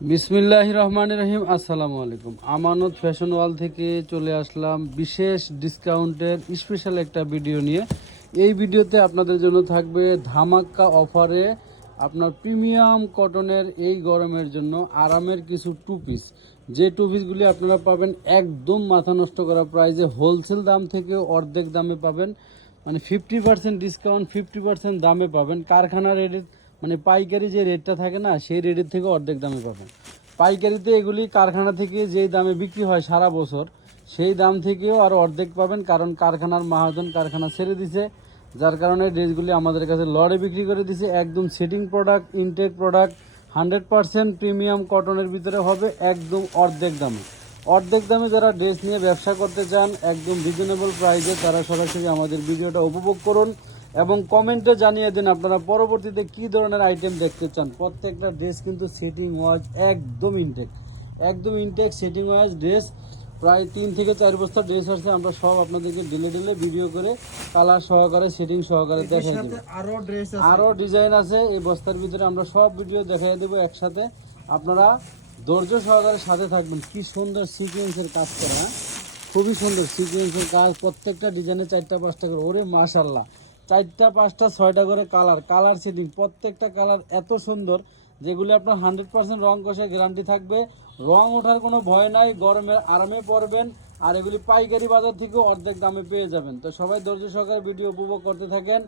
বিসমিল্লাহ রহমান রহিম, আসসালামু আলাইকুম। আমানত ফ্যাশন ওয়াল থেকে চলে আসলাম বিশেষ ডিসকাউন্টের স্পেশাল একটা ভিডিও নিয়ে। এই ভিডিওতে আপনাদের জন্য থাকবে ধামাক্কা অফারে আপনার প্রিমিয়াম কটনের এই গরমের জন্য আরামের কিছু টু পিস যে টু পিসগুলি আপনারা পাবেন একদম মাথা নষ্ট করা প্রাইজে হোলসেল দাম থেকে অর্ধেক দামে পাবেন। মানে fifty percent discount fifty percent দামে পাবেন। কারখানা রেটের মানে পাইকারি যে রেটটা থাকে না, সেই রেটের থেকে অর্ধেক দামে পাবেন। পাইকারিতে এগুলি কারখানা থেকে যেই দামে বিক্রি হয় সারা বছর, সেই দাম থেকেও আরও অর্ধেক পাবেন, কারণ কারখানার মহাজন কারখানা ছেড়ে দিছে, যার কারণে ড্রেসগুলি আমাদের কাছে লড়ে বিক্রি করে দিছে। একদম setting product, intact product, hundred percent premium কটনের ভিতরে হবে একদম অর্ধেক দামে। অর্ধেক দামে যারা ড্রেস নিয়ে ব্যবসা করতে চান, একদম রিজনেবল প্রাইসে তারা সরাসরি আমাদের ভিডিওটা উপভোগ করুন। এবং কমেন্টে জানিয়ে দিন আপনারা পরবর্তীতে কি ধরনের আইটেম দেখতে চান। প্রত্যেকটা ড্রেস কিন্তু সেটিং ওয়াজ একদম ইনটেক একদম ইনটেক সেটিং ওয়াজ ড্রেস প্রায় তিন থেকে চার বস্তা ড্রেস আছে আমরা সব আপনাদেরকে ঢেলে ঢেলে ভিডিও করে কালার সহকারে সেটিং সহকারে দেখাই দেবো। আরও ড্রেস আরও ডিজাইন আছে এই বস্তার ভিতরে আমরা সব ভিডিও দেখাই দেবো একসাথে। আপনারা ধৈর্য সহকারে সাথে থাকবেন। কি সুন্দর সিকোয়েন্সের কাজ করা হ্যাঁ? খুবই সুন্দর সিকোয়েন্সের কাজ। প্রত্যেকটা ডিজাইনে চারটা পাঁচটা করে। ওরে মাশাল্লাহ চারটা, পাঁচটা, ছয়টা করে কালার কালার সেটিং। প্রত্যেকটা কালার এত সুন্দর, যেগুলি আপনার হান্ড্রেড পার্সেন্ট রং কষে গ্যারান্টি থাকবে। রং ওঠার কোনো ভয় নাই গরমে আরামে পরবেন, আর এগুলি পাইকারি বাজার থেকেও অর্ধেক দামে পেয়ে যাবেন। তো সবাই ধৈর্য সহকারে ভিডিও উপভোগ করতে থাকেন।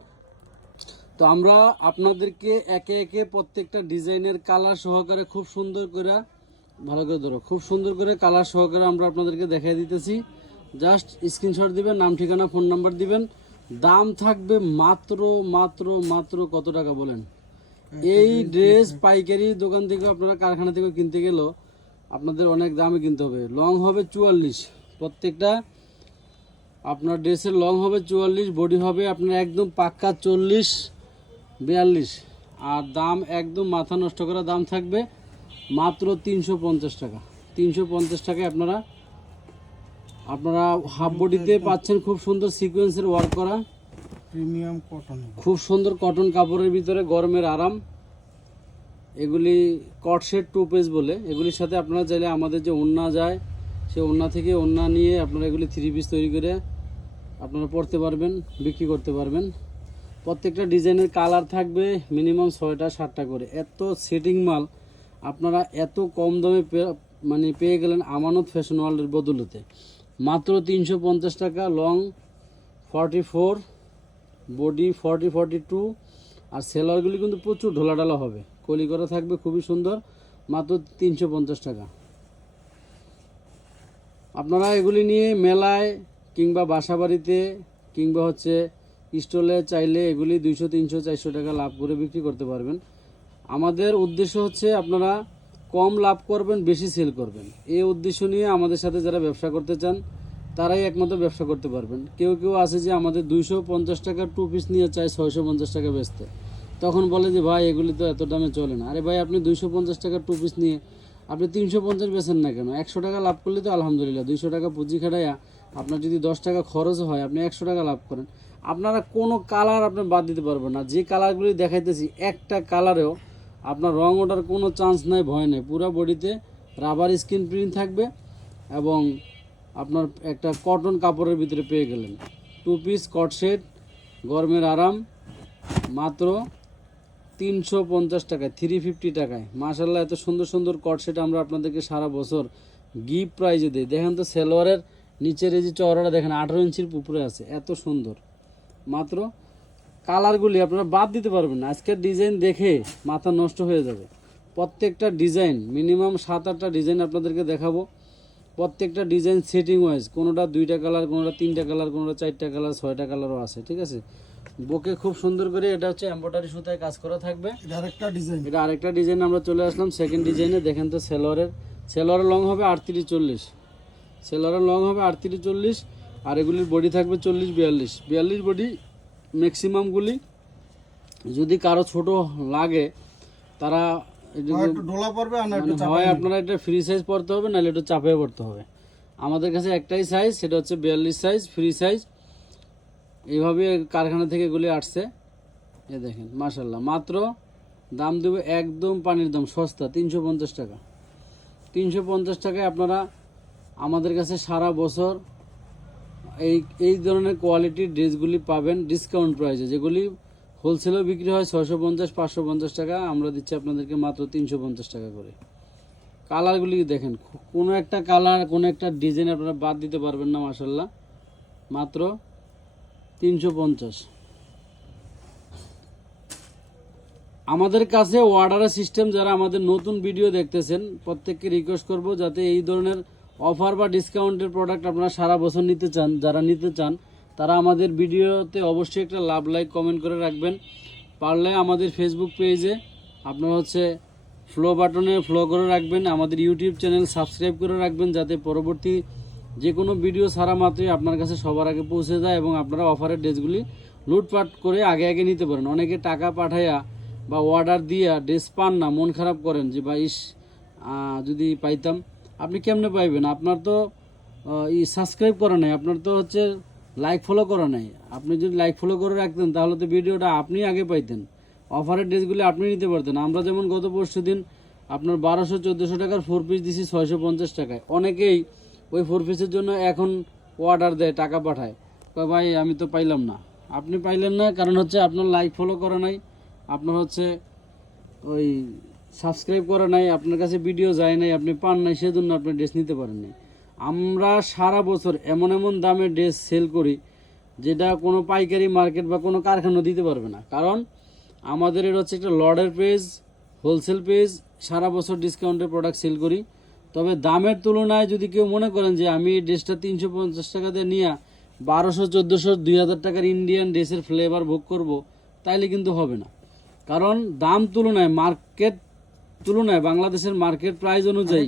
তো আমরা আপনাদেরকে একে একে প্রত্যেকটা ডিজাইনের কালার সহকারে খুব সুন্দর করে, ভালো করে ধরো, খুব সুন্দর করে কালার সহকারে আমরা আপনাদেরকে দেখাই দিতেছি। জাস্ট স্ক্রিনশট দিবেন, নাম, ঠিকানা, ফোন নাম্বার দিবেন। দাম থাকবে মাত্র মাত্র মাত্র কত টাকা বলেন? এই ড্রেস পাইকারি দোকান থেকে আপনারা কারখানা থেকে কিনতে গেলেও আপনাদের অনেক দামে কিনতে হবে। লং হবে চুয়াল্লিশ। প্রত্যেকটা আপনার ড্রেসের লং হবে চুয়াল্লিশ বডি হবে আপনার একদম পাক্কা চল্লিশ বিয়াল্লিশ। আর দাম একদম মাথা নষ্ট করা দাম থাকবে মাত্র তিনশো পঞ্চাশ টাকা। তিনশো পঞ্চাশ টাকায় আপনারা আপনারা হাফ বডিতে পাচ্ছেন খুব সুন্দর সিকোয়েন্সের ওয়ার্ক করা। প্রিমিয়াম কটন খুব সুন্দর কটন কাপড়ের ভিতরে গরমের আরাম। এগুলি কটশেট টু পিস বলে। এগুলির সাথে আপনারা চাইলে আমাদের যে ওন্না যায় সে ওন্না থেকে ওন্না নিয়ে আপনারা এগুলি থ্রি পিস তৈরি করে আপনারা পরতে পারবেন বিক্রি করতে পারবেন। প্রত্যেকটা ডিজাইনের কালার থাকবে মিনিমাম ছয়টা সাতটা করে। এত সেটিং মাল আপনারা এত কম দামে মানে পেয়ে গেলেন আমানত ফ্যাশন ওয়ার্ল্ডের বদলতে। মাত্র তিনশো পঞ্চাশ টাকা long forty four body forty forty two আর সেলারগুলি কিন্তু প্রচুর ঢোলাঢালা হবে। কলি করা থাকবে, খুবই সুন্দর, মাত্র তিনশো পঞ্চাশ টাকা। আপনারা এগুলি নিয়ে মেলায় কিংবা বাসাবাড়িতে কিংবা হচ্ছে স্টলে চাইলে এগুলি দুইশো, তিনশো, চারশো টাকা লাভ করে বিক্রি করতে পারবেন। আমাদের উদ্দেশ্য হচ্ছে আপনারা কম লাভ করবেন, বেশি সেল করবেন। এই উদ্দেশ্য নিয়ে আমাদের সাথে যারা ব্যবসা করতে চান, তারাই একমাত্র ব্যবসা করতে পারবেন। কেউ কেউ আছে যে আমাদের দুইশো পঞ্চাশ টাকার টু পিস নিয়ে চায়, ছয়শো পঞ্চাশ টাকা বেচতে। তখন বলে যে, ভাই, এগুলি তো এত দামে চলে না। আরে ভাই, আপনি দুইশো পঞ্চাশ টাকার টু পিস নিয়ে, আপনি তিনশো পঞ্চাশ বেচেন না কেন? একশো টাকা লাভ করলে তো আলহামদুলিল্লাহ, দুইশো টাকা পুঁজি খাটাইয়া আপনার যদি দশ টাকা খরচ হয়, আপনি একশো টাকা লাভ করেন। আপনারা কোনো কালার আপনি বাদ দিতে পারবেন না। যে কালারগুলি দেখাইতেছি, একটা কালারেও আপনার রং ওঠার কোনো চান্স নাই, ভয় নেই। পুরো বডিতে রাবার স্ক্রিন প্রিন্ট থাকবে এবং আপনার একটা কটন কাপড়ের ভিতরে পেয়ে গেলেন। টু পিস কট সেট গরমের আরাম, মাত্র তিনশো পঞ্চাশ টাকায় থ্রি ফিফটি টাকায়। মাশাল্লাহ এত সুন্দর সুন্দর কট সেট আমরা আপনাদেরকে সারা বছর গিফট প্রাইজে দিই। দেখেন তো, সেলোয়ারের নিচের এই যে চওড়াটা, দেখেন আঠারো ইঞ্চির উপরে আছে, এত সুন্দর। মাত্র কালারগুলি আপনারা বাদ দিতে পারবেন না। আজকের ডিজাইন দেখে মাথা নষ্ট হয়ে যাবে। প্রত্যেকটা ডিজাইন মিনিমাম সাত আটটা ডিজাইন আপনাদেরকে দেখাবো। প্রত্যেকটা ডিজাইন সেটিং ওয়াইজ কোনোটা দুইটা কালার কোনোটা তিনটা কালার কোনোটা চারটা কালার ছয়টা কালারও আছে ঠিক আছে? বুকে খুব সুন্দর করে এটা হচ্ছে এম্ব্রয়ডারি সুতায় কাজ করা থাকবে। এটার একটা ডিজাইন। এটা আরেকটা ডিজাইন আমরা চলে আসলাম সেকেন্ড ডিজাইনে। দেখেন তো সেলোয়ারের সেলোয়ারের লং হবে আটত্রিশ চল্লিশ। সেলোয়ারের লং হবে আটত্রিশ চল্লিশ আর এগুলির বডি থাকবে চল্লিশ বিয়াল্লিশ। বিয়াল্লিশ বডি ম্যাক্সিমামগুলি যদি কারও ছোট লাগে তারা ডোলা পড়বে মানে হয় আপনারা এটা ফ্রি সাইজ পড়তে হবে নাহলে একটু চাপে পড়তে হবে। আমাদের কাছে একটাই সাইজ সেটা হচ্ছে বিয়াল্লিশ সাইজ ফ্রি সাইজ এইভাবে কারখানা থেকে এগুলি আসছে। এ দেখেন মাশাল্লাহ মাত্র দাম দেবে একদম পানির দাম সস্তা তিনশো পঞ্চাশ টাকা। তিনশো পঞ্চাশ টাকায় আপনারা আমাদের কাছে সারা বছর এই এই ধরনের কোয়ালিটির ড্রেসগুলি পাবেন ডিসকাউন্ট প্রাইসে যেগুলি হোলসেলেও বিক্রি হয় ছশো পঞ্চাশ, পাঁচশো পঞ্চাশ টাকা। আমরা দিচ্ছি আপনাদেরকে মাত্র তিনশো পঞ্চাশ টাকা করে। কালারগুলি দেখেন কোনো একটা কালার কোনো একটা ডিজাইন আপনারা বাদ দিতে পারবেন না মাসাল্লাহ মাত্র তিনশো পঞ্চাশ। আমাদের কাছে অর্ডারের সিস্টেম যারা আমাদের নতুন ভিডিও দেখতেছেন, প্রত্যেককে রিকোয়েস্ট করব যাতে এই ধরনের অফার বা ডিসকাউন্টের প্রোডাক্ট আপনারা সারা বছর নিতে চান, যারা নিতে চান, তারা আমাদের ভিডিওতে অবশ্যই একটা লাভ লাইক কমেন্ট করে রাখবেন। পারলে আমাদের ফেসবুক পেজে আপনারা হচ্ছে ফ্লো বাটনে ফ্লো করে রাখবেন, আমাদের ইউটিউব চ্যানেল সাবস্ক্রাইব করে রাখবেন, যাতে পরবর্তী যে কোনো ভিডিও সারা মাত্রই আপনার কাছে সবার আগে পৌঁছে যায় এবং আপনারা অফারের ড্রেসগুলি লুটপাট করে আগে আগে নিতে পারেন। অনেকে টাকা পাঠাইয়া বা অর্ডার দিয়া ড্রেস পান না, মন খারাপ করেন যে বা ইস যদি পাইতাম। আপনি কেমনে পাইবেন? আপনার তো ই সাবস্ক্রাইব করা নাই, আপনার তো হচ্ছে লাইক ফলো করা নাই। আপনি যদি লাইক ফলো করে রাখতেন, তাহলে তো ভিডিওটা আপনি আগে পাইতেন। অফারের ড্রেসগুলি আপনি নিতে পারতেন। আমরা যেমন গত পরশু দিন আপনার বারোশো, চোদ্দোশো টাকার ফোর পিস দিছি ছয়শো পঞ্চাশ টাকায়। অনেকেই ওই ফোর পিসের জন্য এখন অর্ডার দেয়, টাকা পাঠায়। ভাই, আমি তো পাইলাম না। আপনি পাইলেন না, কারণ হচ্ছে আপনার লাইক ফলো করা নাই। আপনার হচ্ছে ওই সাবস্ক্রাইব করা নাই, আপনার কাছে ভিডিও যায় নাই, আপনি পান নাই, সেজন্য আপনি ড্রেস নিতে পারেন নাই। আমরা সারা বছর এমন এমন দামে ড্রেস সেল করি, যেটা কোনো পাইকারি মার্কেট বা কোনো কারখানা দিতে পারবে না। কারণ আমাদের এটা হচ্ছে একটা লর্ডের পেজ হোলসেল পেজ সারা বছর ডিসকাউন্টের প্রোডাক্ট সেল করি। তবে দামের তুলনায় যদি কেউ মনে করেন যে আমি ড্রেসটা তিনশো পঞ্চাশ টাকা দিয়ে নিয়ে বারোশো, চোদ্দোশো, দুই হাজার টাকার ইন্ডিয়ান ড্রেসের ফ্লেভার ভোগ করব, তাইলে কিন্তু হবে না। কারণ দাম তুলনায় মার্কেট তুলনায় বাংলাদেশের মার্কেট প্রাইস অনুযায়ী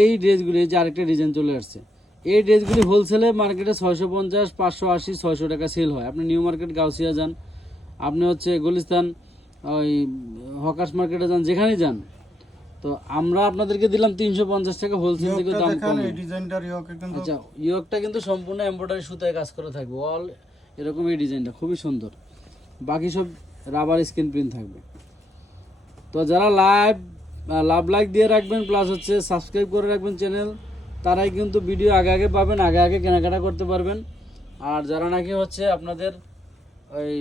এই ড্রেসগুলি যে আরেকটা ডিজাইন চলে আসছে। এই ড্রেসগুলি হোলসেলে মার্কেটে ছয়শো পঞ্চাশ পাঁচশো আশি ছয়শো টাকা সেল হয়। আপনি নিউ মার্কেট গাউসিয়া যান আপনি হচ্ছে গুলিস্তান ওই হকার্স মার্কেটে যান যেখানেই যান তো আমরা আপনাদেরকে দিলাম তিনশো পঞ্চাশ টাকা হোলসেল থেকে দাম কম। আচ্ছা ইয়োগটা কিন্তু সম্পূর্ণ এমব্রয়ডারি সুতায় কাজ করে থাকবে। অল এরকম এই ডিজাইনটা খুবই সুন্দর। বাকি সব রাবার স্ক্রিন প্রিন্ট থাকবে। তো যারা লাইভ লাভ লাইক দিয়ে রাখবেন প্লাস হচ্ছে সাবস্ক্রাইব করে রাখবেন চ্যানেল তারাই কিন্তু ভিডিও আগে আগে পাবেন, আগে আগে কেনাকাটা করতে পারবেন। আর যারা নাকি হচ্ছে আপনাদের ওই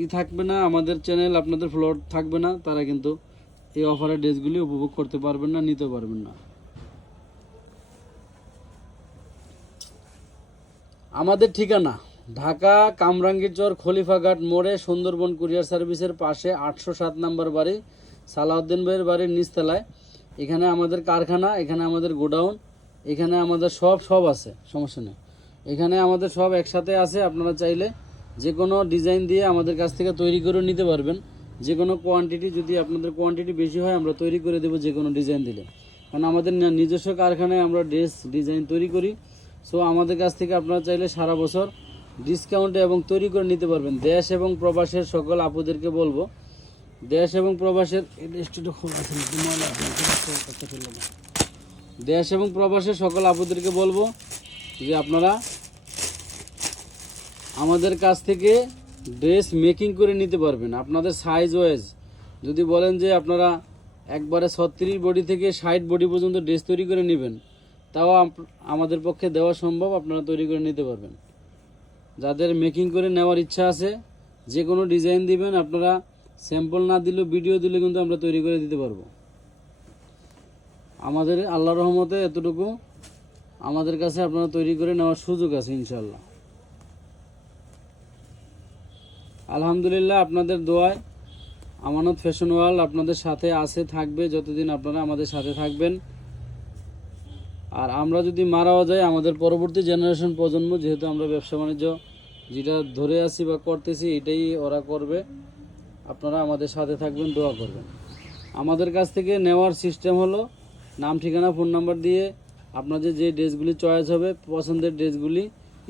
ই থাকবে না, আমাদের চ্যানেল আপনাদের ফ্লোর থাকবে না, তারা কিন্তু এই অফারের ড্রেসগুলি উপভোগ করতে পারবেন না, নিতে পারবেন না। আমাদের ঠিকানা ঢাকা কামরাঙ্গীরচর খলিফাঘাট মোড়ে সুন্দরবন কুরিয়ার সার্ভিসের পাশে আটশো সাত নম্বর বাড়ি, সালাউদ্দিন ভাইয়ের বাড়ির নিচতলায়। এখানে আমাদের কারখানা, এখানে আমাদের গোডাউন, এখানে আমাদের সব সব আছে, সমস্যা নেই। এখানে আমাদের সব একসাথে আছে, আপনারা চাইলে যে কোনো ডিজাইন দিয়ে আমাদের কাছ থেকে তৈরি করে নিতে পারবেন। যে কোনো কোয়ান্টিটি যদি আপনাদের কোয়ান্টিটি বেশি হয়, আমরা তৈরি করে দেবো যে কোনো ডিজাইন দিলে। কারণ আমাদের নিজস্ব কারখানায় আমরা ড্রেস ডিজাইন তৈরি করি। সো আমাদের কাছ থেকে আপনারা চাইলে সারা বছর ডিসকাউন্টে এবং তৈরি করে নিতে পারবেন। দেশ এবং প্রবাসের সকল আপুদেরকে বলব, দেশ এবং প্রবাসের। দেশ এবং প্রবাসের সকল আপুদেরকে বলব যে আপনারা আমাদের কাছ থেকে ড্রেস মেকিং করে নিতে পারবেন। আপনাদের সাইজ ওয়াইজ যদি বলেন যে আপনারা একবারে ছত্রিশ বডি থেকে ষাট বডি পর্যন্ত ড্রেস তৈরি করে নেবেন, তাও আমাদের পক্ষে দেওয়া সম্ভব, আপনারা তৈরি করে নিতে পারবেন। যাদের মেকিং করে নেওয়ার ইচ্ছা আছে, যে কোনো ডিজাইন দিবেন, আপনারা স্যাম্পল না দিলেও ভিডিও দিলে কিন্তু আমরা তৈরি করে দিতে পারব। আমাদের আল্লাহ রহমতে এতটুকু। আমাদের কাছে আপনারা তৈরি করে নেওয়ার সুযোগ আছে ইনশাল্লাহ আলহামদুলিল্লাহ, আপনাদের দোয়ায় আমানত ফ্যাশন ওয়ার্ল্ড আপনাদের সাথে আছে, থাকবে, যতদিন আপনারা আমাদের সাথে থাকবেন। আর আমরা যদি মারাও যাই আমাদের পরবর্তী জেনারেশন প্রজন্ম, যেহেতু আমরা ব্যবসা বাণিজ্য যেটা ধরে আছি বা করতেছি, এটাই ওরা করবে। আপনারা আমাদের সাথে থাকবেন, দোয়া করবেন। আমাদের কাছ থেকে নেওয়ার সিস্টেম হলো, নাম, ঠিকানা ফোন নাম্বার দিয়ে আপনাদের যে ড্রেসগুলি চয়েস হবে, পছন্দের ড্রেসগুলি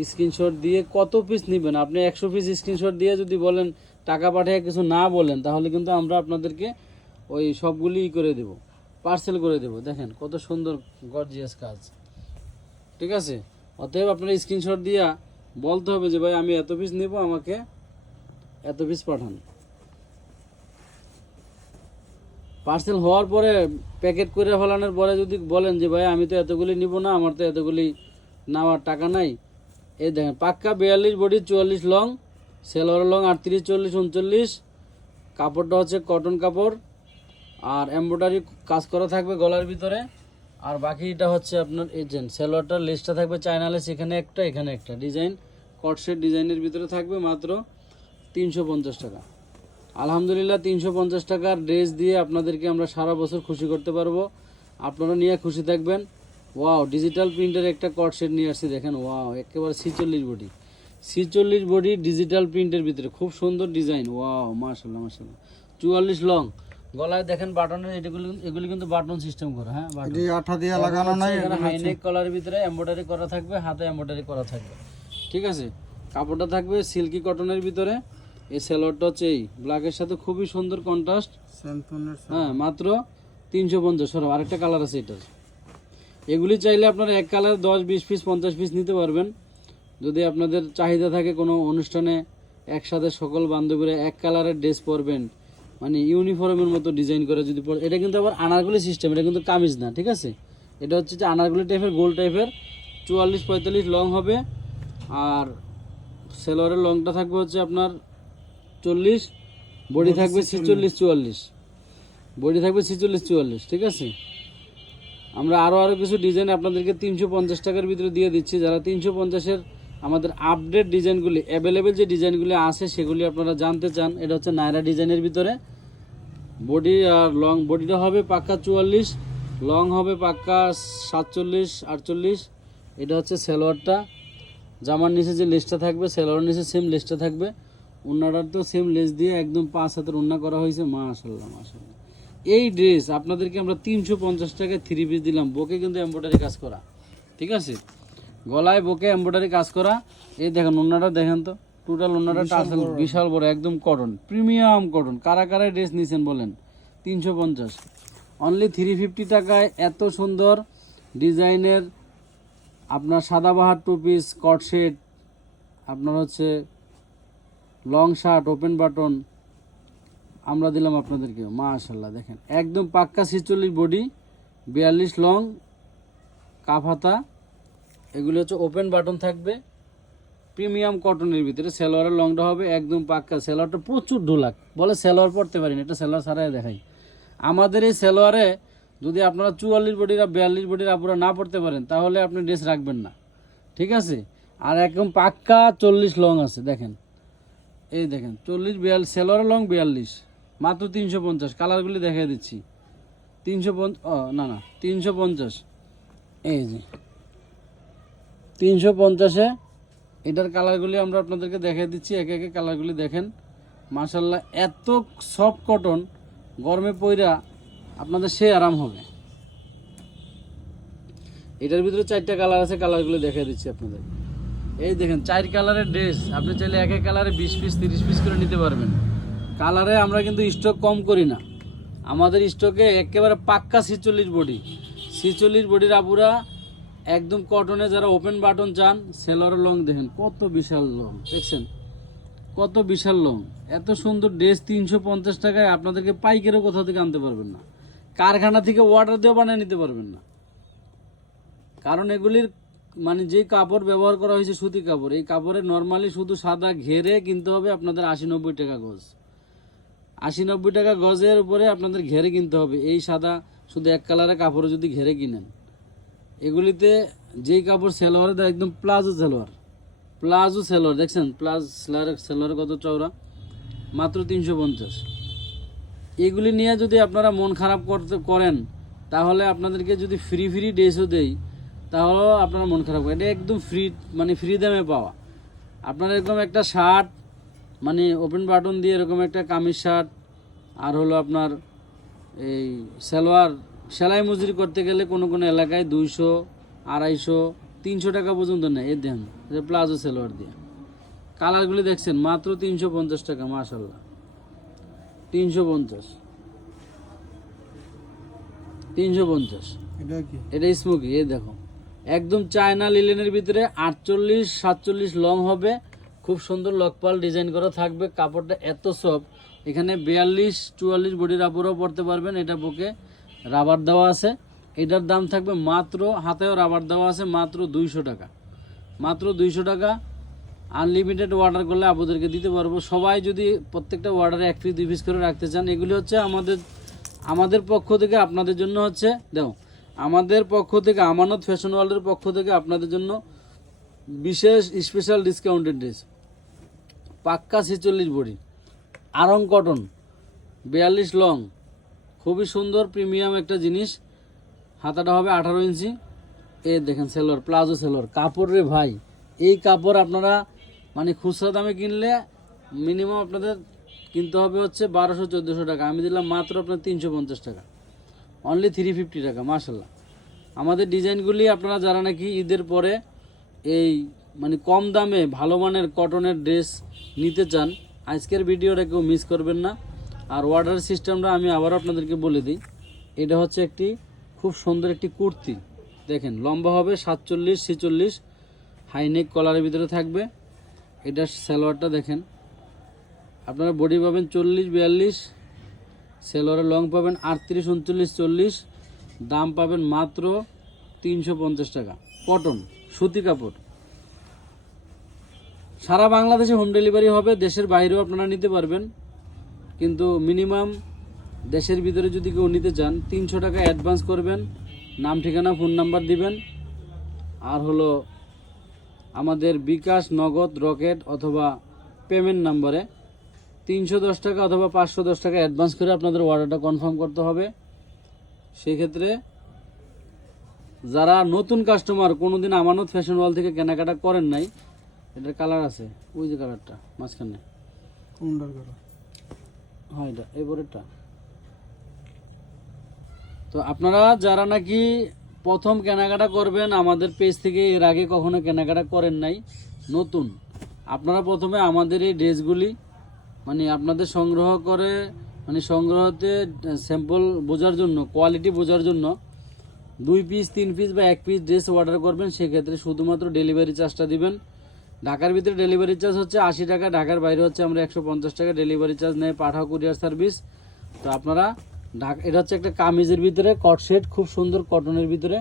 স্ক্রিনশট দিয়ে কত পিস নেবেন? আপনি একশো পিস স্ক্রিনশট দিয়ে যদি বলেন, টাকা পাঠিয়ে কিছু না বলেন, তাহলে কিন্তু আমরা আপনাদেরকে ওই সবগুলি ই করে দেব। পার্সেল করে দেব। দেখেন, কত সুন্দর গর্জিয়াস কাজ। ঠিক আছে? অতএব আপনারা স্ক্রিনশট দিয়া বলতে হবে যে, ভাই, আমি এত পিস নেব, আমাকে এত পিস পাঠান। পার্সেল হওয়ার পরে প্যাকেট করে ফেলানোর পরে যদি বলেন যে, ভাই, আমি তো এতগুলি নিব না, আমার তো এতগুলি নেওয়ার টাকা নাই। এই দেখেন, পাক্কা বিয়াল্লিশ বডি, চুয়াল্লিশ লং, সেলোয়ার লং আটত্রিশ, চল্লিশ, উনচল্লিশ। কাপড়টা হচ্ছে কটন কাপড়। আর এমব্রয়ডারি কাজ করা থাকবে গলার ভিতরে। আর বাকিটা হচ্ছে আপনার এজেন্ট সেলোয়ারটার লেসটা থাকবে চায়না লেস এখানে একটা এখানে একটা। ডিজাইন কটসেট ডিজাইনের ভিতরে থাকবে মাত্র তিনশো পঞ্চাশ টাকা। আলহামদুলিল্লাহ, তিনশো পঞ্চাশ টাকার ড্রেস দিয়ে আপনাদেরকে আমরা সারা বছর খুশি করতে পারব। আপনারা নিয়ে খুশি থাকবেন। ওয়াও ডিজিটাল প্রিন্টের একটা কট সেট নিয়ে আসছি, দেখেন ওয়াও একেবারে ছিচল্লিশ বডি। ছিচল্লিশ বডি ডিজিটাল প্রিন্টের ভিতরে, খুব সুন্দর ডিজাইন ওয়াও মাশাল্লাহ মাশাল্লাহ চুয়াল্লিশ লং গলায় দেখেন বাটনের এগুলো এগুলি কিন্তু বাটন সিস্টেম করা হ্যাঁ? বাটন আঠা দিয়ে লাগানো নাই হাইনেক কলারের ভিতরে এমব্রয়ডারি করা থাকবে হাতে এমব্রয়ডারি করা থাকবে। ঠিক আছে? কাপড়টা থাকবে সিল্কি কটনের ভিতরে। এই সেলোয়ারটা হচ্ছে এই ব্ল্যাকের সাথে খুবই সুন্দর কন্ট্রাস্ট হ্যাঁ মাত্র তিনশো পঞ্চাশ সরব আরেকটা কালার আছে এটার। এগুলি চাইলে আপনারা এক কালার দশ বিশ পিস পঞ্চাশ পিস নিতে পারবেন। যদি আপনাদের চাহিদা থাকে কোনো অনুষ্ঠানে একসাথে সকল বান্ধবীরা এক কালারের ড্রেস পরবেন মানে ইউনিফর্মের মতো ডিজাইন করে যদি পর এটা কিন্তু আবার আনারগুলি সিস্টেম এটা কিন্তু কামিজ না ঠিক আছে? এটা হচ্ছে যে আনারগুলি টাইপের গোল টাইপের চুয়াল্লিশ পঁয়তাল্লিশ লং হবে আর সেলোয়ারের লংটা থাকবে হচ্ছে আপনার চল্লিশ বডি থাকবে ছিচল্লিশ। চুয়াল্লিশ। বডি থাকবে ছিচল্লিশ চুয়াল্লিশ ঠিক আছে? আমরা আরও আরও কিছু ডিজাইন আপনাদেরকে তিনশো পঞ্চাশ টাকার ভিতরে দিয়ে দিচ্ছি যারা তিনশো পঞ্চাশের আমাদের আপডেট ডিজাইনগুলি অ্যাভেলেবেল যে ডিজাইনগুলি আছে সেগুলি আপনারা জানতে চান, এটা হচ্ছে নায়রা ডিজাইনের ভিতরে। বডি আর লং বডিটা হবে পাক্কা চুয়াল্লিশ লং হবে পাক্কা সাতচল্লিশ, আটচল্লিশ। এটা হচ্ছে সালোয়ারটা। জামার নিচে যে লেসটা থাকবে সেলোয়ার নিচে সেম লেসটা থাকবে। উন্নাটার তো সেম লেস দিয়ে একদম পাঁচ হাতের উন্না করা হয়েছে, মাশাল্লাহ মাশাল্লাহ। এই ড্রেস আপনাদেরকে আমরা তিনশো পঞ্চাশ টাকায় থ্রি পিস দিলাম বকে কিন্তু এম্ব্রয়ডারি কাজ করা। ঠিক আছে? গলায় বকে এম্ব্রয়ডারি কাজ করা। এই দেখেন উন্নাটা দেখেন তো। টোটাল উন্নাটা টাসেল বিশাল বড় একদম কটন প্রিমিয়াম কটন কারা কারা ড্রেস নিছেন বলেন? তিনশো পঞ্চাশ। অনলি থ্রি ফিফটি টাকায় এত সুন্দর ডিজাইনের আপনার সাদাবাহার টু পিস কট সেট আপনার হচ্ছে লং শার্ট ওপেন বাটন আমরা দিলাম আপনাদেরকে মাশাল্লাহ দেখেন। একদম পাক্কা ছিচল্লিশ বডি বিয়াল্লিশ লং কাফাতা এগুলো হচ্ছে ওপেন বাটন থাকবে। প্রিমিয়াম কটনের ভিতরে সেলোয়ারের লংটা হবে, একদম পাক্কা সেলোয়ারটা প্রচুর ঢোলাক বলে সেলোয়ার পড়তে পারেন এটা সেলোয়ার সারাই দেখাই। আমাদের এই সেলোয়ারে যদি আপনারা চুয়াল্লিশ বডির বিয়াল্লিশ বডির আপুরা না পড়তে পারেন, তাহলে আপনি ড্রেস রাখবেন না। ঠিক আছে? আর একদম পাক্কা চল্লিশ লং আছে, দেখেন। এই দেখেন, চল্লিশ বিয়াল্লিশ সেলোয়ার লং বিয়াল্লিশ, মাত্র তিনশো পঞ্চাশ। কালারগুলি দেখিয়ে দিচ্ছি। তিনশো পঞ্চ না না, তিনশো পঞ্চাশ। এই যে। তিনশো পঞ্চাশে। এটার কালারগুলি আমরা আপনাদেরকে দেখিয়ে দিচ্ছি, একে একে কালারগুলি দেখেন। মার্শাল্লাহ এত সফট কটন গরমে পইরা আপনাদের সে আরাম হবে। এটার ভিতরে চারটা কালার আছে, কালারগুলো দেখিয়ে দিচ্ছি আপনাদের। এই দেখেন, চার কালারের ড্রেস আপনি চাইলে এক এক কালারে বিশ পিস তিরিশ পিস করে নিতে পারবেন। কালারে আমরা কিন্তু স্টক কম করি না। আমাদের স্টকে একেবারে পাক্কা ছিচল্লিশ বডি ছিচল্লিশ বডির আপুরা একদম কটনে যারা ওপেন বাটন চান সেলর লং দেখেন, কত বিশাল লং দেখছেন? কত বিশাল লং এত সুন্দর ড্রেস তিনশো পঞ্চাশ টাকায় আপনাদেরকে পাইকারও কোথাও থেকে আনতে পারবেন না। কারখানা থেকে অর্ডার দিয়েও বানিয়ে নিতে পারবেন না। কারণ এগুলির মানে যে কাপড় ব্যবহার করা হয়েছে সুতি কাপড়, এই কাপড়ে নর্মালি শুধু সাদা ঘেরে কিনতে হবে আপনাদের আশি নব্বই টাকা গজ। আশি নব্বই টাকা গজের উপরে আপনাদের ঘেরে কিনতে হবে। এই সাদা শুধু এক কালারের কাপড় যদি ঘেরে কিনেন। এগুলিতে যেই কাপড় সেলোয়ারে দেয় একদম প্লাজো সেলোয়ার প্লাজো সেলোয়ার দেখছেন? প্লাজ সেলোয়ার সেলোয়ার কত চওড়া? মাত্র তিনশো পঞ্চাশ। এগুলি নিয়ে যদি আপনারা মন খারাপ করতে, করেন, তাহলে আপনাদেরকে যদি ফ্রি ফ্রি ড্রেসও দেই, তাহলেও আপনারা মন খারাপ করেন। এটা একদম ফ্রি মানে ফ্রি দামে পাওয়া। আপনার এরকম একটা শার্ট মানে ওপেন বাটন দিয়ে এরকম একটা কামিজ শার্ট আর হলো আপনার এই সালোয়ার সেলাই মজুরি করতে গেলে কোনো কোনো এলাকায় দুইশো আড়াইশো তিনশো টাকা পর্যন্ত নেয়। এর দেন প্লাজো সালোয়ার দিয়ে। কালারগুলি দেখছেন মাত্র তিনশো পঞ্চাশ টাকা মাশাল্লাহ তিনশো পঞ্চাশ। তিনশো পঞ্চাশ। এটা স্মোকি এই দেখো। একদম চায়না লিলেনের ভিতরে আটচল্লিশ সাতচল্লিশ লং হবে। খুব সুন্দর লকপাল ডিজাইন করা থাকবে। কাপড়টা এত সফট। এখানে বিয়াল্লিশ চুয়াল্লিশ বডির আপুরাও পড়তে পারবেন এটা বুকে। রাবার দেওয়া আছে। এটার দাম থাকবে মাত্র, হাতেও রাবার দেওয়া আছে, মাত্র দুইশো টাকা। মাত্র দুইশো টাকা। আনলিমিটেড অর্ডার করলে আপুদেরকে দিতে পারব। সবাই যদি প্রত্যেকটা অর্ডারে এক পিস দুই পিস করে রাখতে চান, এগুলি হচ্ছে আমাদের আমাদের পক্ষ থেকে আপনাদের জন্য হচ্ছে, দেখো, আমাদের পক্ষ থেকে, আমানত ফ্যাশন ওয়ার্ল্ডের পক্ষ থেকে আপনাদের জন্য বিশেষ স্পেশাল ডিসকাউন্টেড ড্রেস পাক্কা ছেচল্লিশ বডি। আরং কটন বিয়াল্লিশ লং খুবই সুন্দর প্রিমিয়াম একটা জিনিস। হাতাটা হবে আঠারো ইঞ্চি। এ দেখেন সেলোর, প্লাজো সেলোর। কাপড় রে ভাই, এই কাপড় আপনারা মানে খুচরা দামে কিনলে মিনিমাম আপনাদের কিনতে হবে হচ্ছে বারোশো, চোদ্দোশো টাকা। আমি দিলাম মাত্র আপনার তিনশো পঞ্চাশ টাকা। অনলি থ্রি ফিফটি টাকা মার্শাল্লাহ আমাদের ডিজাইনগুলি আপনারা যারা নাকি ঈদের পরে এই মানে কম দামে ভালো মানের কটনের ড্রেস নিতে চান, আজকের ভিডিওটা কেউ মিস করবেন না। আর অর্ডার সিস্টেমটা আমি আবার আপনাদেরকে বলে দিই। এটা হচ্ছে একটি খুব সুন্দর একটি কুর্তি। দেখেন, লম্বা হবে সাতচল্লিশ, ছেচল্লিশ। হাইনেক কলারের ভিতরে থাকবে। এটার সালোয়ারটা দেখেন। আপনারা বডি পাবেন চল্লিশ, বিয়াল্লিশ। সেলোয়ারের লং পাবেন আটত্রিশ, উনচল্লিশ, চল্লিশ। দাম পাবেন মাত্র তিনশো পঞ্চাশ টাকা। কটন সুতি কাপড়। সারা বাংলাদেশে হোম ডেলিভারি হবে, দেশের বাইরেও আপনারা নিতে পারবেন। কিন্তু মিনিমাম দেশের ভিতরে যদি কেউ নিতে চান, তিনশো টাকা অ্যাডভান্স করবেন, নাম, ঠিকানা ফোন নাম্বার দিবেন। আর হলো আমাদের বিকাশ নগদ রকেট অথবা পেমেন্ট নাম্বারে তিনশো দশ টাকা অথবা পাঁচশো দশ টাকা অ্যাডভান্স করে আপনাদের অর্ডারটা কনফার্ম করতে হবে। সেক্ষেত্রে যারা নতুন কাস্টমার কোনো দিন আমানত ফ্যাশন ওয়াল থেকে কেনাকাটা করেন নাই, এটার কালার আছে। ওই যে কালারটা মাঝখানে। কোনটার করো হ্যাঁ তো আপনারা যারা নাকি প্রথম কেনাকাটা করবেন, আমাদের পেজ থেকে এর আগে কখনো কেনাকাটা করেন নাই, নতুন, আপনারা প্রথমে আমাদের এই ড্রেসগুলি মানে আপনাদের সংগ্রহ করে মানে সংগ্রহতে স্যাম্পল বোঝার জন্য কোয়ালিটি বোঝার জন্য, দুই পিস তিন পিস বা এক পিস ড্রেস অর্ডার করবেন, সেক্ষেত্রে শুধুমাত্র ডেলিভারি চার্জটা দিবেন। ঢাকার ভিতরে ডেলিভারি চার্জ হচ্ছে আশি টাকা, ঢাকার বাইরে হচ্ছে আমরা একশো পঞ্চাশ টাকা ডেলিভারি চার্জ নেয় পাঠাও কুরিয়ার সার্ভিস তো আপনারা ঢাকা এটা হচ্ছে একটা কামিজের ভিতরে কট সেট খুব সুন্দর কটনের ভিতরে।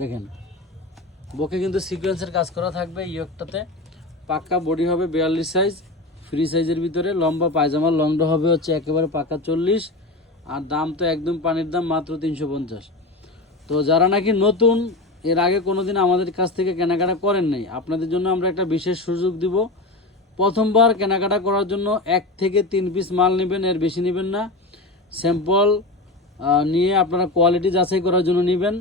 দেখেন, বকে কিন্তু সিকোয়েন্সের কাজ করা থাকবে ইয়কটাতে পাক্কা বডি হবে বিয়াল্লিশ সাইজ ফ্রি সাইজের ভিতরে। লম্বা পায়জামার লংটা হবে হচ্ছে একেবারে পাক্কা চল্লিশ। আর দাম তো একদম পানির দাম মাত্র তিনশো পঞ্চাশ। তো যারা নাকি নতুন এর আগে কোনোদিন আমাদের কাছ থেকে কেনাকাটা করেন নাই। আপনাদের জন্য আমরা একটা বিশেষ সুযোগ দিব। প্রথমবার কেনাকাটা করার জন্য এক থেকে তিন পিস মাল নেবেন, এর বেশি নেবেন না। স্যাম্পল নিয়ে আপনারা কোয়ালিটি যাচাই করার জন্য নেবেন।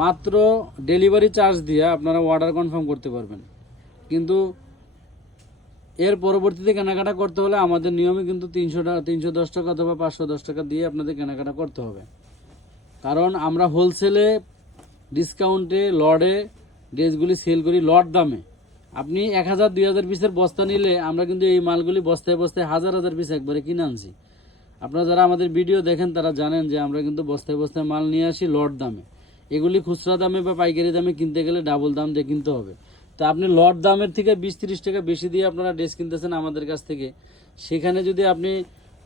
মাত্র ডেলিভারি চার্জ দিয়ে আপনারা অর্ডার কনফার্ম করতে পারবেন। কিন্তু এর পরবর্তীতে কেনাকাটা করতে হলে আমাদের নিয়মে কিন্তু তিনশো টাকা তিনশো দশ টাকা অথবা পাঁচশো দশ টাকা দিয়ে আপনাদের কেনাকাটা করতে হবে। কারণ আমরা হোলসেলে ডিসকাউন্টে লডে ড্রেসগুলি সেল করি লট দামে। আপনি এক হাজার, দুই হাজার পিসের বস্তা নিলে আমরা কিন্তু এই মালগুলি বস্তায় বস্তায় হাজার হাজার পিস একবারে কিনে আনছি। আপনারা যারা আমাদের ভিডিও দেখেন, তারা জানেন যে আমরা কিন্তু বস্তায় বস্তায় মাল নিয়ে আসি লট দামে। এগুলি খুচরা দামে বা পাইকারি দামে কিনতে গেলে ডাবল দাম দিয়ে কিনতে হবে। তা আপনি লট দামের থেকে বিশ, তিরিশ টাকা বেশি দিয়ে আপনারা ড্রেস কিনতেছেন আমাদের কাছ থেকে, সেখানে যদি আপনি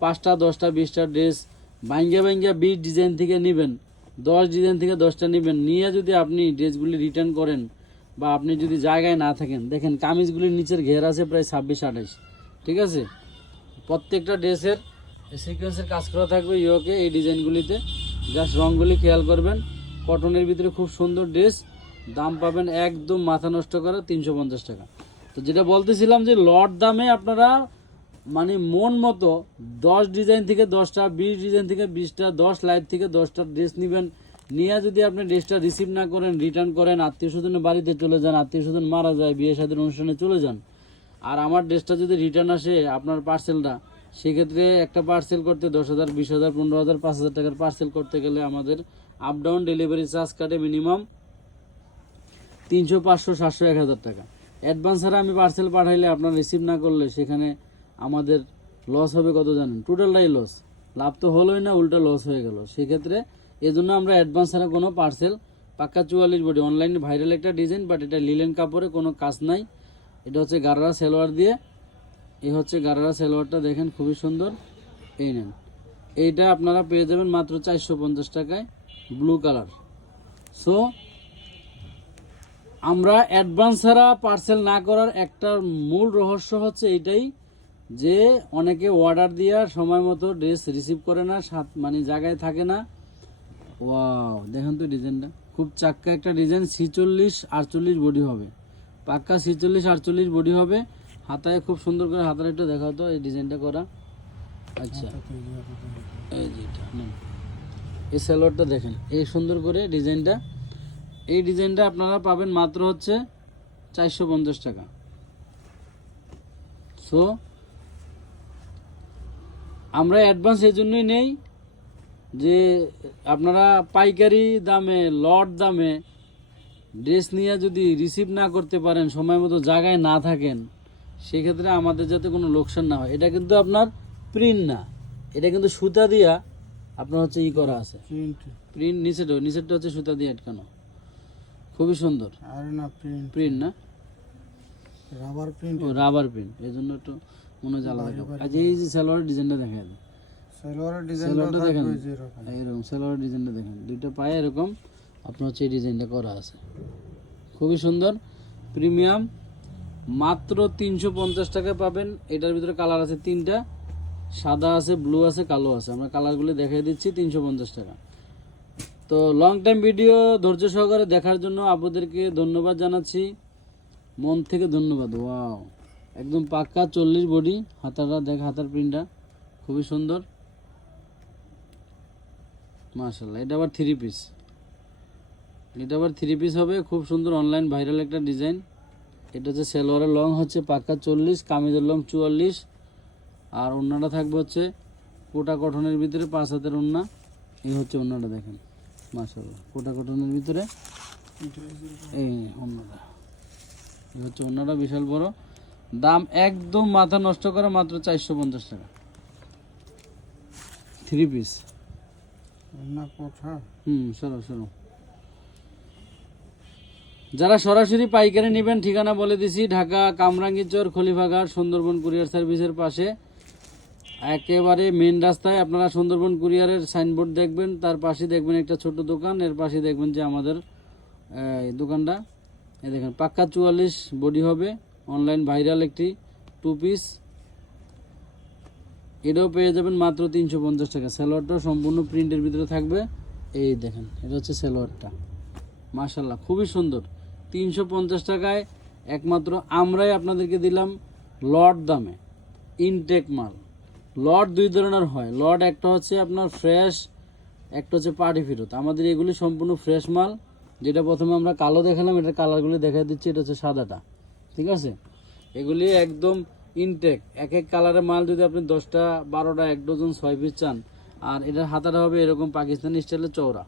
পাঁচটা, দশটা, বিশটা ড্রেস ভাঙ্গিয়া ভাঙ্গিয়া বিশ ডিজাইন থেকে নেবেন দশ ডিজাইন থেকে দশটা নেবেন। নিয়ে যদি আপনি ড্রেসগুলি রিটার্ন করেন বা আপনি যদি জায়গায় না থাকেন, দেখেন কামিজগুলির নিচের ঘের আছে প্রায় ছাব্বিশ আঠাশ ঠিক আছে? প্রত্যেকটা ড্রেসের সিকোয়েন্সের কাজ করা থাকবে ইয়োকে এই ডিজাইনগুলিতে। জাস্ট রঙগুলি খেয়াল করবেন। কটনের ভিতরে খুব সুন্দর ড্রেস। দাম পাবেন একদম মাথা নষ্ট করা তিনশো পঞ্চাশ টাকা। তো যেটা বলতেছিলাম যে লট দামে আপনারা মানে মন মতো দশ ডিজাইন থেকে দশটা, বিশ ডিজাইন থেকে বিশটা, দশ লাইট থেকে দশটা ড্রেস নেবেন। নিয়ে যদি আপনি ড্রেসটা রিসিভ না করেন রিটার্ন করেন, আত্মীয় স্বজনের বাড়িতে চলে যান, আত্মীয় স্বজন মারা যায়, বিয়ে সাদের অনুষ্ঠানে চলে যান, আর আমার ড্রেসটা যদি রিটার্ন আসে আপনার পার্সেলটা সেক্ষেত্রে একটা পার্সেল করতে দশ হাজার, বিশ হাজার, পনেরো হাজার, পাঁচ হাজার টাকার পার্সেল করতে গেলে আমাদের আপ ডাউন ডেলিভারি চার্জ কাটে মিনিমাম তিনশো, পাঁচশো, সাতশো, এক হাজার টাকা। অ্যাডভান্স ছাড়া আমি পার্সেল পাঠাইলে আপনার রিসিভ না করলে সেখানে আমাদের লস হবে কত জানেন? টোটালটাই লস লাভ তো হলোই না, উল্টা লস হয়ে গেল। সেক্ষেত্রে এজন্য আমরা অ্যাডভান্স ছাড়া কোনো পার্সেল পাক্কা চুয়াল্লিশ বডি অনলাইনে ভাইরাল একটা ডিজাইন বাট এটা লিলেন কাপড়ে কোনো কাজ নাই। এটা হচ্ছে গাররা সেলোয়ার দিয়ে। এই হচ্ছে গারারা সালোয়ারটা দেখেন, খুবই সুন্দর। এই নেন। এইটা আপনারা পেয়ে যাবেন মাত্র চারশো পঞ্চাশ টাকায় ব্লু কালার সো আমরা অ্যাডভান্স ছাড়া পার্সেল না করার একটা মূল রহস্য হচ্ছে এইটাই যে অনেকে অর্ডার দেওয়ার সময় মতো ড্রেস রিসিভ করে না, সাত মানে জায়গায় থাকে না। ওয়াও দেখেন তো ডিজাইনটা খুব চাক্কা একটা ডিজাইন ছিচল্লিশ আটচল্লিশ বডি হবে। পাক্কা ছিচল্লিশ আটচল্লিশ বডি হবে। হাতায় খুব সুন্দর করে হাতায় একটু দেখাও তো এই ডিজাইনটা করা। আচ্ছা। এই যে এই সালোয়ারটা দেখেন, এই সুন্দর করে ডিজাইনটা এই ডিজাইনটা আপনারা পাবেন মাত্র হচ্ছে চারশো পঞ্চাশ টাকা। সো আমরা অ্যাডভান্স এই জন্যই নেই যে আপনারা পাইকারি দামে লট দামে ড্রেস নিয়ে যদি রিসিভ না করতে পারেন সময় মতো জায়গায় না থাকেন সেক্ষেত্রে আমাদের যাতে কোনো লোকসান না হয়। এটা কিন্তু আপনার প্রিন্ট না। এটা কিন্তু সুতা দিয়া আপনার হচ্ছে ই করা আছে। প্রিন্ট প্রিন্ট নিচেটা নিচেরটা হচ্ছে সুতা দিয়ে আটকানো। খুবই সুন্দর। আর না প্রিন্ট প্রিন্ট না? রাবার প্রিন্ট ও রাবার প্রিন্ট এই জন্য একটু মনে হচ্ছে আলাদা কাপড় আচ্ছা এই যে সালোয়ারের ডিজাইনটা দেখা যায় সালোয়ারের ডিজাইনটা দেখেন। যেরকম সালোয়ারের ডিজাইনটা দেখেন। দুইটা পায়ে এরকম আপনার হচ্ছে এই ডিজাইনটা করা আছে। খুবই সুন্দর প্রিমিয়াম মাত্র তিনশো পঞ্চাশ টাকায় পাবেন। এটার ভিতরে কালার আছে তিনটা সাদা আছে ব্লু আছে কালো আছে। আমরা কালারগুলো দেখাই দিচ্ছি তিনশো পঞ্চাশ টাকা। তো লং টাইম ভিডিও ধৈর্য সহকারে দেখার জন্য আপনাদেরকে ধন্যবাদ জানাচ্ছি। মন থেকে ধন্যবাদ ওয়াও একদম পাক্কা চল্লিশ বডি হাতাটা দেখ হাতার প্রিন্টটা খুবই সুন্দর। মাশাল্লাহ এটা আবার থ্রি পিস এটা আবার থ্রি পিস হবে, খুব সুন্দর অনলাইন ভাইরাল একটা ডিজাইন এটা হচ্ছে সেলোয়ারের লং হচ্ছে পাক্কা চল্লিশ, কামিজের লং চুয়াল্লিশ। আর ওড়নাটা থাকবে হচ্ছে কোটা কটনের ভিতরে পাঁচ হাতের ওড়না এই হচ্ছে ওড়নাটা দেখেন মাশাল্লাহ কোটা কটনের ভিতরে এই ওড়নাটা এই হচ্ছে ওড়নাটা বিশাল বড়। দাম একদম মাথা নষ্ট করা মাত্র চারশো পঞ্চাশ টাকা। থ্রি পিস হুম সরো সরো। যারা সরাসরি পাইকারি নেবেন ঠিকানা বলে দিছি ঢাকা কামরাঙ্গীরচর খলিফাঘাট সুন্দরবন কুরিয়ার সার্ভিসের পাশে। একেবারে মেন রাস্তায় আপনারা সুন্দরবন কুরিয়ারের সাইনবোর্ড দেখবেন তার পাশে দেখবেন একটা ছোট দোকান এর পাশে দেখবেন যে আমাদের দোকানটা। এই দেখেন পাক্কা চুয়াল্লিশ বডি হবে। অনলাইন ভাইরাল একটি টু পিস এটাও পেয়ে যাবেন মাত্র তিনশো পঞ্চাশ টাকা। সালোয়ারটাও সম্পূর্ণ প্রিন্টের ভিতরে থাকবে। এই দেখেন, এটা হচ্ছে সালোয়ারটা। মাশাল্লাহ খুবই সুন্দর। তিনশো পঞ্চাশ টাকায় একমাত্র আমরাই আপনাদেরকে দিলাম লট দামে। ইনটেক মাল। লট দুই ধরনের হয়। লট একটা হচ্ছে আপনার ফ্রেশ একটা হচ্ছে পার্টি ফেরত। আমাদের এগুলি সম্পূর্ণ ফ্রেশ মাল। যেটা প্রথমে আমরা কালো দেখালাম, এটার কালারগুলি দেখা দিচ্ছি, এটা হচ্ছে সাদাটা। ঠিক আছে? এগুলি একদম ইনটেক এক এক কালারের মাল যদি আপনি দশটা, বারোটা, এক ডজন ছয় পিস চান, আর এটার হাতাটা হবে এরকম পাকিস্তানি স্টাইলের চওড়া।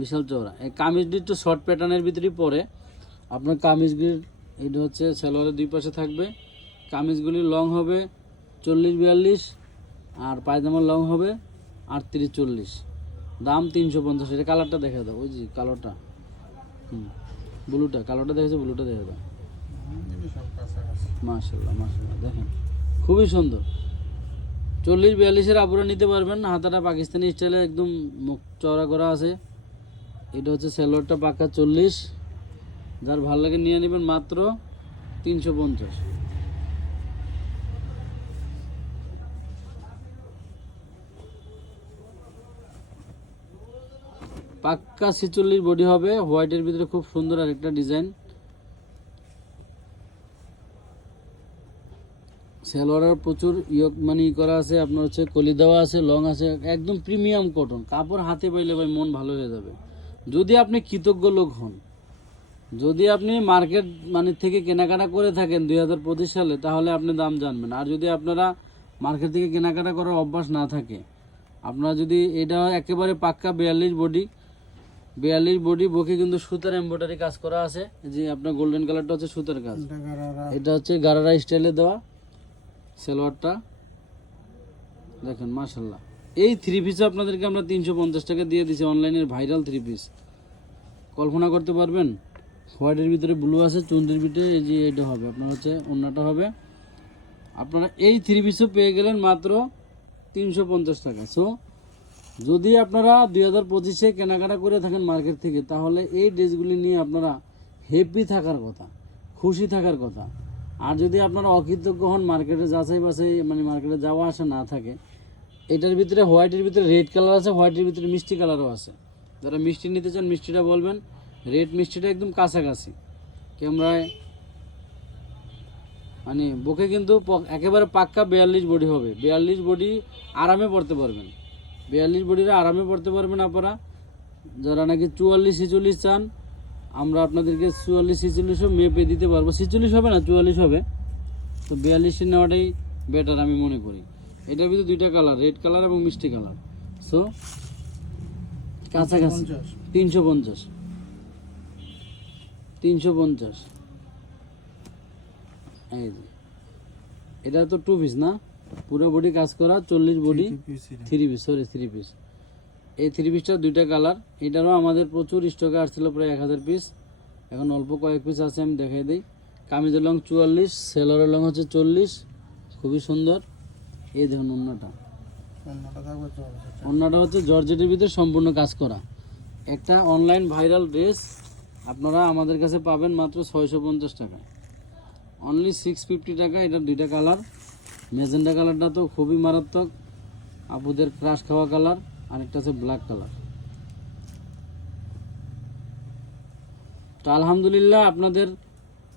বিশাল চওড়া। এই কামিজটি একটু শর্ট প্যাটার্নের ভিতরেই পরে। আপনার কামিজগুলির, এটা হচ্ছে সালোয়ারের দুই পাশে থাকবে। কামিজগুলি লং হবে চল্লিশ বিয়াল্লিশ, আর পায়জামার লং হবে আটত্রিশ চল্লিশ। দাম তিনশো পঞ্চাশ। এটা কালারটা দেখা দাও। ওই যে কালোটা হুম। ব্লুটা, কালোটা দেখেছে ব্লুটা দেখা দাও। মাশাল্লাহ মাশাল্লাহ দেখেন, খুবই সুন্দর। চল্লিশ বিয়াল্লিশের আপুরা নিতে পারবেন, হাতাটা পাকিস্তানি স্টাইলে একদম মুখ চওড়া করা আছে। এটা হচ্ছে স্যালোয়ারটা পাকা চল্লিশ। যার ভালো লাগে নিয়ে নেবেন মাত্র তিনশো পঞ্চাশ। পাক্কা ছিচল্লিশ বডি হবে হোয়াইটের ভিতরে খুব সুন্দর আরেকটা ডিজাইন সালোয়ারের প্রচুর ইয়ক মানে করা আছে, আপনার হচ্ছে কলি দেওয়া আছে লং আছে, একদম প্রিমিয়াম কটন কাপড় হাতে পাইলে ভাই মন ভালো হয়ে যাবে। যদি আপনি কৃতজ্ঞ লোক হন, যদি আপনি মার্কেট মানে থেকে কেনাকাটা করে থাকেন দুই হাজার পঁচিশ সালে, তাহলে আপনি দাম জানবেন। আর যদি আপনারা মার্কেট থেকে কেনাকাটা করার অভ্যাস না থাকে, আপনারা যদি এটা একেবারে পাক্কা বিয়াল্লিশ বডি বিয়াল্লিশ বডি বকে কিন্তু সুতার এম্ব্রয়ডারি কাজ করা আছে। যে আপনার গোল্ডেন কালারটা হচ্ছে সুতার কাজ। এটা হচ্ছে গারারা স্টাইলে দেওয়া সালোয়ারটা। দেখেন মাশাল্লাহ এই থ্রি পিস আপনাদেরকে আমরা তিনশো পঞ্চাশ টাকা দিয়ে দিছি অনলাইনের ভাইরাল থ্রি পিস কল্পনা করতে পারবেন হোয়াইটের ভিতরে ব্লু আছে চুন্ডির ভিতরে এই যে এটা হবে। আপনার হচ্ছে অন্যটা হবে। আপনারা এই থ্রি পিসও পেয়ে গেলেন মাত্র তিনশো পঞ্চাশ টাকা। সো যদি আপনারা দুই হাজার পঁচিশে কেনাকাটা করে থাকেন মার্কেট থেকে, তাহলে এই ড্রেসগুলি নিয়ে আপনারা হ্যাপি থাকার কথা, খুশি থাকার কথা। আর যদি আপনারা অকৃতজ্ঞ হন, মার্কেটে যাচাই বাছাই মানে মার্কেটে যাওয়া আসা না থাকে, এটার ভিতরে হোয়াইটের ভিতরে রেড কালার আছে হোয়াইটের ভিতরে মিষ্টি কালারও আছে। যারা মিষ্টি নিতে চান, মিষ্টিটা বলবেন। রেড মিষ্টিটা একদম কাছাকাছি। ক্যামেরায় মানে বুকে কিন্তু একেবারে পাক্কা বিয়াল্লিশ বডি হবে। বিয়াল্লিশ বডি আরামে পড়তে পারবেন। বিয়াল্লিশ বডিরা আরামে পড়তে পারবেন আপনারা। যারা নাকি চুয়াল্লিশ ছেচল্লিশ চান আমরা আপনাদেরকে চুয়াল্লিশ ছেচল্লিশও মেপে দিতে পারব। ছেচল্লিশ হবে না চুয়াল্লিশ হবে। তো বিয়াল্লিশে নেওয়াটাই বেটার আমি মনে করি। এটার ভিতরে দুইটা কালার রেড কালার এবং মিষ্টি কালার সো কাছাকাছি। তিনশো পঞ্চাশ। তিনশো পঞ্চাশ। এই এটা তো টু পিস না? পুরো বডি কাজ করা চল্লিশ body three piece sorry three piece এই থ্রি পিসটার দুইটা কালার এটারও আমাদের প্রচুর স্টকে আসছিল প্রায় এক হাজার পিস এখন অল্প কয়েক পিস আছে আমি দেখাই দিই। কামিজের লং চুয়াল্লিশ সেলরের লং হচ্ছে চল্লিশ। খুবই সুন্দর। এই দেখুন অন্যটা। অন্যটা অন্যটা হচ্ছে জর্জেটের ভিতরে সম্পূর্ণ কাজ করা। একটা অনলাইন ভাইরাল ড্রেস আপনারা আমাদের কাছে পাবেন মাত্র ছয়শো পঞ্চাশ টাকা অনলি সিক্স ফিফটি টাকা এটার দুইটা কালার মেজেন্ডা কালারটা তো খুবই মারাত্মক। আপুদের ক্রাশ খাওয়া কালার, আরেকটা আছে ব্ল্যাক কালার। তো আলহামদুলিল্লাহ আপনাদের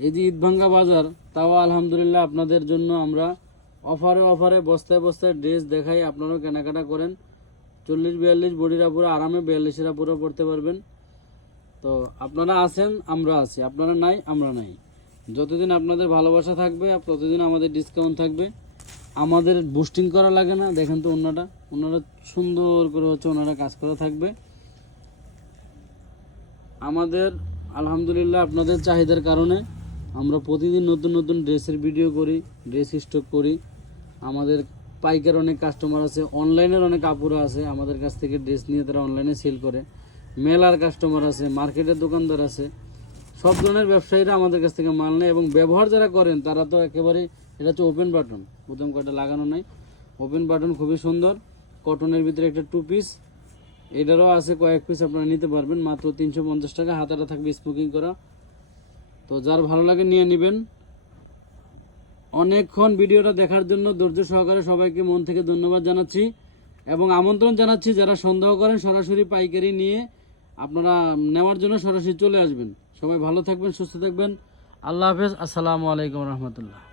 এই যে ঈদভাঙ্গা বাজার, তাও আলহামদুলিল্লাহ আপনাদের জন্য আমরা অফারে অফারে বস্তায় বস্তায় ড্রেস দেখাই, আপনারাও কেনাকাটা করেন। চল্লিশ বিয়াল্লিশ বডিরা পুরো আরামে বিয়াল্লিশেরা পুরো পড়তে পারবেন। তো আপনারা আছেন, আমরা আছি। আপনারা নাই, আমরা নাই। যতদিন আপনাদের ভালোবাসা থাকবে, ততদিন আমাদের ডিসকাউন্ট থাকবে। আমাদের বুস্টিং করা লাগে না। দেখেন তো অন্যটা ওনারা সুন্দর করে হচ্ছে ওনারা কাজ করা থাকবে। আমাদের, আলহামদুলিল্লাহ আপনাদের চাহিদার কারণে আমরা প্রতিদিন নতুন নতুন ড্রেসের ভিডিও করি, ড্রেস স্টক করি। আমাদের পাইকার অনেক কাস্টমার আছে অনলাইনের অনেক আপুরা আছে, আমাদের কাছ থেকে ড্রেস নিয়ে তারা অনলাইনে সেল করে। মেলার কাস্টমার আছে, মার্কেটের দোকানদার আছে। সব ধরনের ব্যবসায়ীরা আমাদের কাছ থেকে মাল নেয় এবং ব্যবহার যারা করেন, তারা তো একেবারে এটা হচ্ছে ওপেন বাটন প্রথম কয়টা লাগানো নাই। ওপেন বাটন খুবই সুন্দর। কটনের ভিতরে একটা টু পিস এটারও আছে কয়েক পিস আপনারা নিতে পারবেন। মাত্র তিনশো পঞ্চাশ টাকা। হাতাটা থাকবে স্মোকিং করা। তো যার ভালো লাগে নিয়ে নেবেন। অনেকক্ষণ ভিডিওটা দেখার জন্য ধৈর্য সহকারে সবাইকে মন থেকে ধন্যবাদ জানাচ্ছি। এবং আমন্ত্রণ জানাচ্ছি যারা সন্দেহ করেন সরাসরি পাইকারি নিয়ে আপনারা নেওয়ার জন্য সরাসরি চলে আসবেন। সবাই ভালো থাকবেন, সুস্থ থাকবেন। আল্লাহ হাফেজ। আসসালামু আলাইকুম রহমতুল্লাহ।